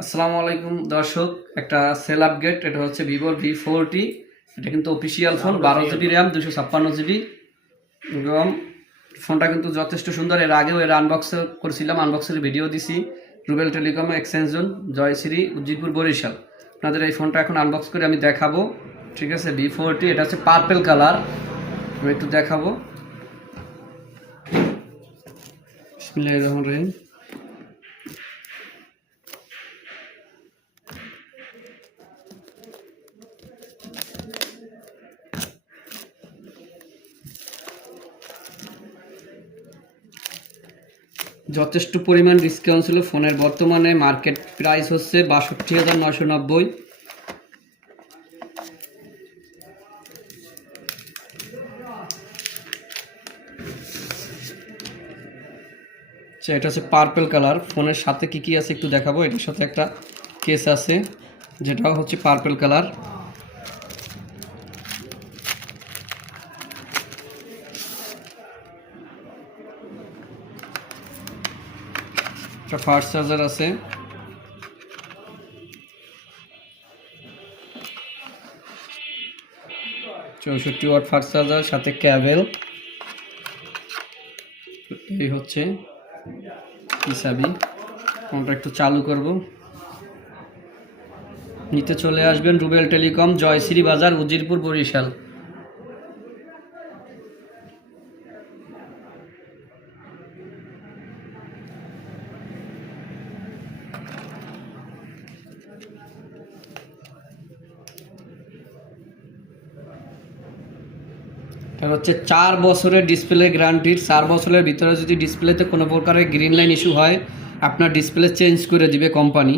আসসালামু আলাইকুম দর্শক, একটা সেল আপগ্রেড। এটা হচ্ছে ভিভোর V40। এটা কিন্তু official phone, 12 GB RAM, 256 GB ROM. ফোনটা কিন্তু যথেষ্ট সুন্দর। এর আগেও এর আনবক্স করেছিলাম, আনবক্সের ভিডিও দিছি। Rubel telecom, exchange zone, Joyshree, Ujirpur, Barishal. আপনাদের এই ফোনটা এখন আনবক্স করে আমি দেখাবো। ঠিক আছে, V40। এটা হচ্ছে পার্পেল কালার। আমি একটু দেখাবো। বিসমিল্লাহির রহমানির রহিম। যথেষ্ট পরিমাণ ডিসকাউন্ট ছিল ফোনের। বর্তমানে মার্কেট প্রাইস হচ্ছে ৬২,৯৯০। আচ্ছা, এটা হচ্ছে পার্পেল কালার। ফোনের সাথে কি কি আছে একটু দেখাবো। এটার সাথে একটা কেস আছে, যেটাও হচ্ছে পার্পেল কালার। একটা ফাস্ট চার্জার আছে। 64 ওয়াট ফাস্ট চার্জার, সাথে ক্যাবেল। এই হচ্ছে হিসাবি। ফোনটা একটু চালু করব। নিতে চলে আসবেন রুবেল টেলিকম, জয়শ্রী বাজার, উজিরপুর, বরিশাল। এটা হচ্ছে 4 বছরের ডিসপ্লে গ্যারান্টির। 4 বছরের ভিতরে যদি ডিসপ্লেতে কোনো প্রকারের গ্রিন লাইন ইস্যু হয়, আপনার ডিসপ্লে চেঞ্জ করে দিবে কোম্পানি।